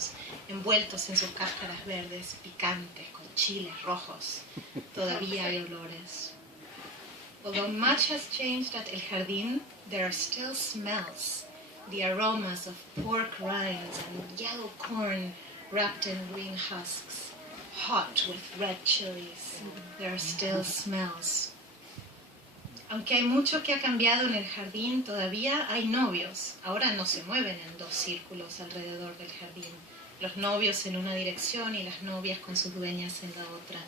pollos, envueltos en sus cáscaras verdes, picantes, con chiles rojos. Todavía hay olores. Although much has changed at El Jardín, there are still smells. The aromas of pork rinds and yellow corn wrapped in green husks, hot with red chilies. There are still smells. Aunque hay mucho que ha cambiado en el jardín, todavía hay novios. Ahora no se mueven en dos círculos alrededor del jardín. Los novios en una dirección y las novias con sus dueñas en la otra.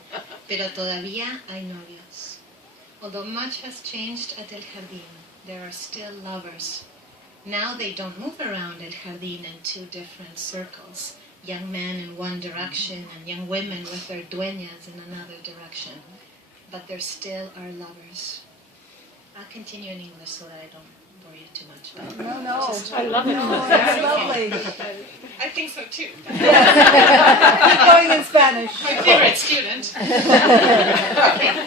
Pero todavía hay novios. Although much has changed at El Jardín, there are still lovers. Now they don't move around El Jardín in two different circles. Young men in one direction and young women with their dueñas in another direction. But there still are lovers. I'll continue in English so that I don't bore you too much. No. I love it. No, that's lovely. I think so too. Keep going in Spanish. My favorite student. Okay.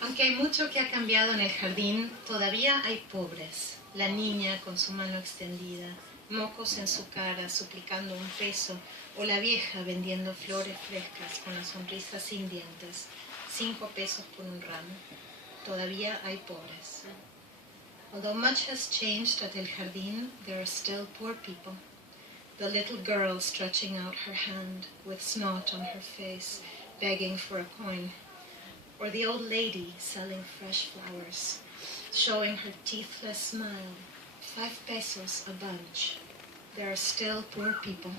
Aunque hay mucho que ha cambiado en el jardín, todavía hay pobres. La niña con su mano extendida, mocos en su cara suplicando un peso, o la vieja vendiendo flores frescas con la sonrisa sin dientes, 5 pesos por un ramo. Todavía hay pobres. Although much has changed at El Jardín, there are still poor people. The little girl stretching out her hand with snot on her face, begging for a coin. Or the old lady selling fresh flowers, showing her teethless smile, 5 pesos a bunch. There are still poor people.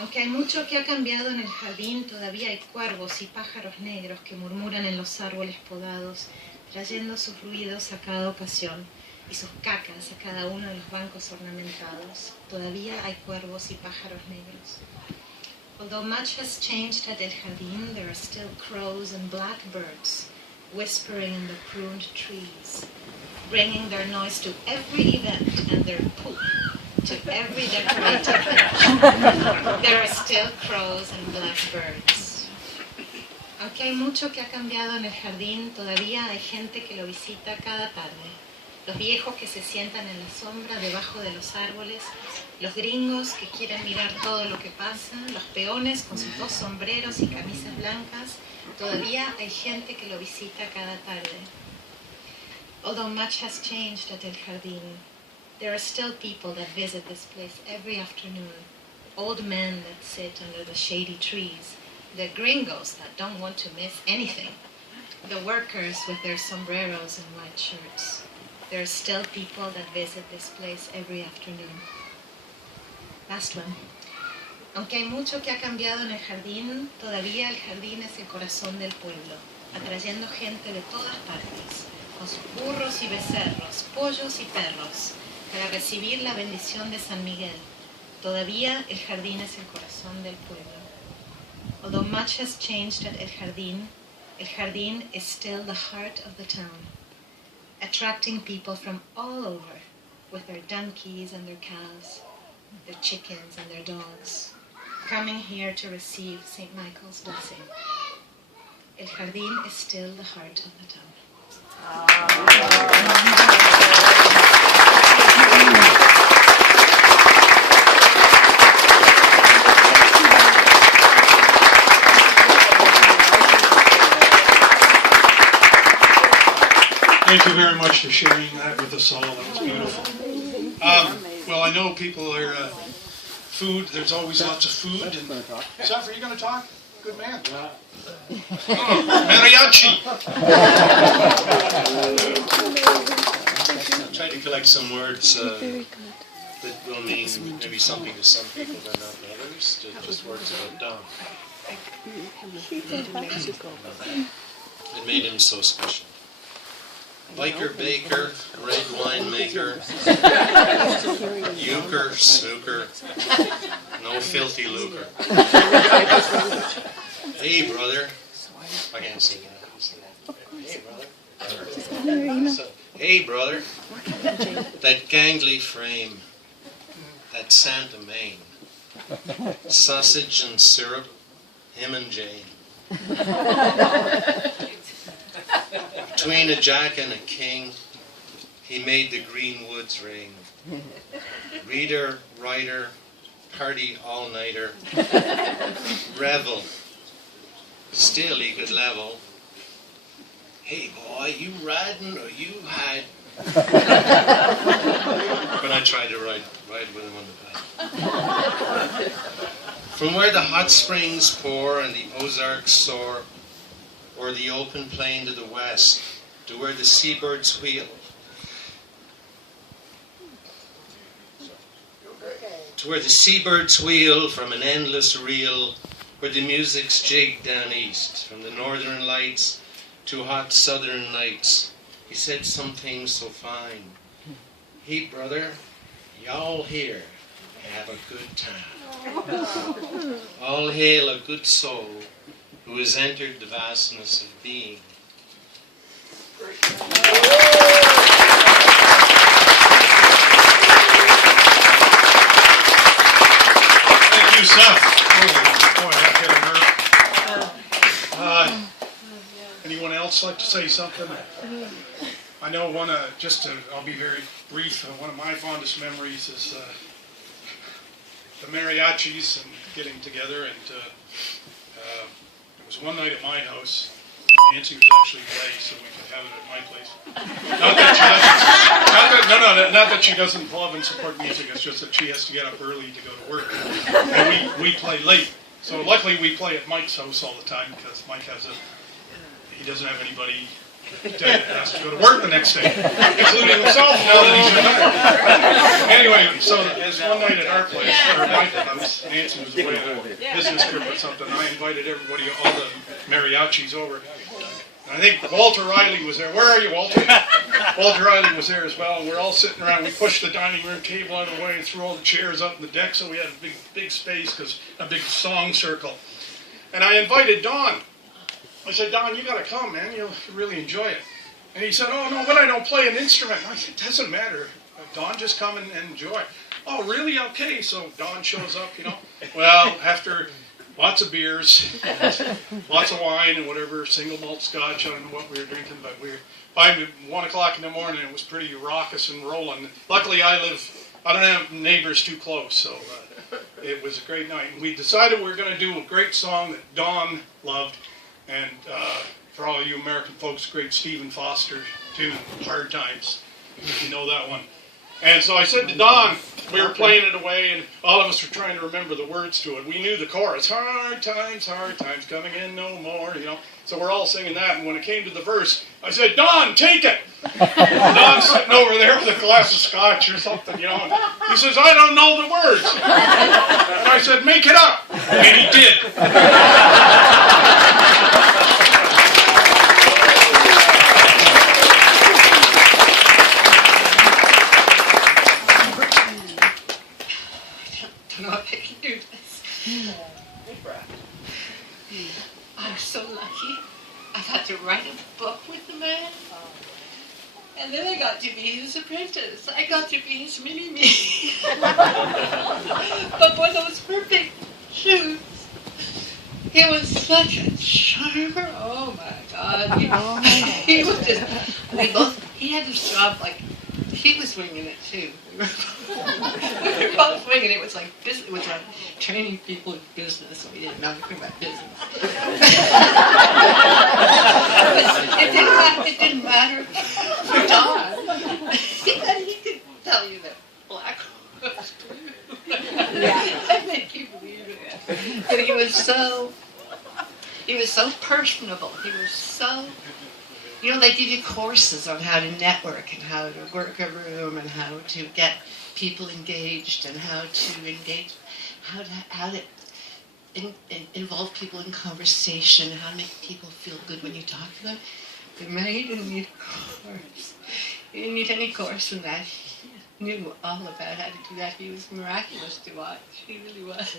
Aunque hay mucho que ha cambiado en el jardín, todavía hay cuervos y pájaros negros que murmuran en los árboles podados, trayendo sus ruidos a cada ocasión y sus cacas a cada uno de los bancos ornamentados. Todavía hay cuervos y pájaros negros. Although much has changed at El Jardín, there are still crows and blackbirds whispering in the pruned trees, bringing their noise to every event and their poop to every decorated bench. There are still crows and blackbirds. Aunque hay mucho que ha cambiado en el jardín, todavía hay gente que lo visita cada tarde. Los viejos que se sientan en la sombra debajo de los árboles, los gringos que quieren mirar todo lo que pasa, los peones con sus 2 sombreros y camisas blancas, todavía hay gente que lo visita cada tarde. Although much has changed at El Jardín, there are still people that visit this place every afternoon. Old men that sit under the shady trees, the gringos that don't want to miss anything, the workers with their sombreros and white shirts. There are still people that visit this place every afternoon. Last one. Aunque hay mucho que ha cambiado en el jardín, todavía el jardín es el corazón del pueblo, atrayendo gente de todas partes, con sus burros y becerros, pollos y perros, para recibir la bendición de San Miguel. Todavía el jardín es el corazón del pueblo. Although much has changed at El Jardín is still the heart of the town, attracting people from all over with their donkeys and their cows, their chickens and their dogs, coming here to receive St. Michael's blessing. El Jardín is still the heart of the town. Thank you very much for sharing that with us all. That was beautiful. Well, I know people are food. There's always lots of food. And Zephyr, are you going to talk? Good man. Oh, mariachi. Try to collect some words that will mean maybe something to some people, but not to others. Just words about it made him so special. Biker, baker, red wine maker, euchre, snooker, no filthy lucre. Hey, brother. I can't sing that. Hey, brother. Hey, brother. That gangly frame, that Santa Main, sausage and syrup, him and Jane. Between a jack and a king, he made the green woods ring. Reader, writer, party all-nighter, revel. Still he could level. Hey boy, you riding or you hide? When I tried to ride with him on the bike. From where the hot springs pour and the Ozarks soar, or the open plain to the west, to where the seabirds wheel, to where the seabirds wheel from an endless reel, where the music's jigged down east, from the northern lights to hot southern nights. He said something so fine. Hey brother, y'all here have a good time. All hail a good soul who has entered the vastness of being. Thank you, Seth. Boy, that hit a nerve. Anyone else like to say something? I know I'll be very brief. One of my fondest memories is the mariachis and getting together. And there was one night at my house. Nancy was actually late, so we could have it at my place. Not that she doesn't love and support music. It's just that she has to get up early to go to work, and we play late. So luckily we play at Mike's house all the time because Mike he doesn't have anybody that has to go to work the next day, including himself now that he's retired. Anyway, so there's one night at our place, or my house, Nancy was away on a business trip or something. I invited everybody, all the mariachis over. And I think Walter Riley was there. Where are you, Walter? Walter Riley was there as well. And we're all sitting around. We pushed the dining room table out of the way and threw all the chairs up in the deck so we had a big space, because a big song circle. And I invited Don. I said, Don, you got to come, man. You'll really enjoy it. And he said, oh, no, but I don't play an instrument. I said, it doesn't matter. Don, just come and enjoy. Oh, really? Okay. So Don shows up, Well, after lots of beers, lots of wine and whatever, single malt scotch, I don't know what we were drinking, but by 1 o'clock in the morning, it was pretty raucous and rolling. Luckily, I don't have neighbors too close, so it was a great night. And we decided we were going to do a great song that Don loved. And for all you American folks, great Stephen Foster tune, Hard Times, if you know that one. And so I said to Don, we were playing it away, and all of us were trying to remember the words to it. We knew the chorus, hard times, coming in no more, So we're all singing that, and when it came to the verse, I said, Don, take it! Don's sitting over there with a glass of scotch or something, and he says, I don't know the words. And I said, make it up! And he did. I don't know if I can do this. I was so lucky. I got to write a book with the man. And then I got to be his apprentice. I got to be his mini-me. But for those perfect shoes, he was such a charmer. Oh my God. He was just, he had this job he was winging it too. We were both winging it. It was like training people in business. We didn't know anything about business. It didn't matter for Don. He could tell you that black was blue. That made you believe it. But he was so personable. He was so. They give you courses on how to network and how to work a room and how to get people engaged and how to involve people in conversation, how to make people feel good when you talk to them. But man, he didn't need a course. He didn't need any course in that. He knew all about how to do that. He was miraculous to watch. He really was.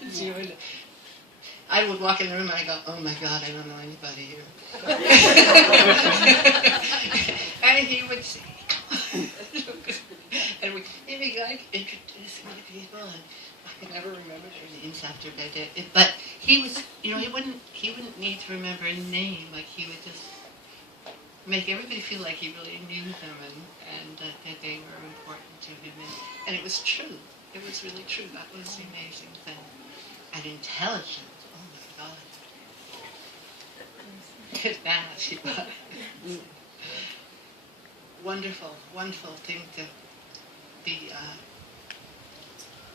I would walk in the room and I go, oh my God, I don't know anybody here. And he would say, and he'd be introducing me to people, and I could never remember their names after that. But he was, he wouldn't need to remember a name. He would just make everybody feel like he really knew them and that they were important to him. And it was true. It was really true. That was the amazing thing. And intelligent. Oh my God. Good math, he was. Wonderful, wonderful thing to be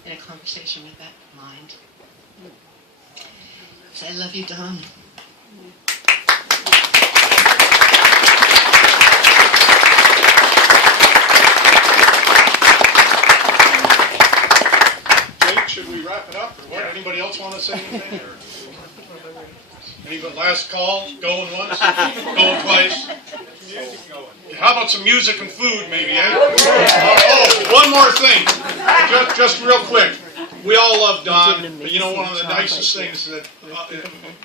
in a conversation with that mind. So I love you, Don. Jake, should we wrap it up, or what? Anybody else want to say anything? Or anybody, last call, going once, going twice? How about some music and food, maybe, eh? Oh, one more thing, just real quick. We all love Don, but you know, one of the nicest things that,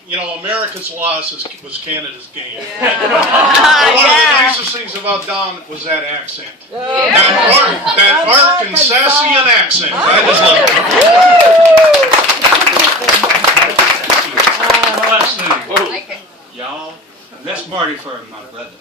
you know, America's loss was Canada's gain. But one of the nicest things about Don was that accent. That Arkansasian accent. I just love it. Last thing, y'all, that's Marty for my brother.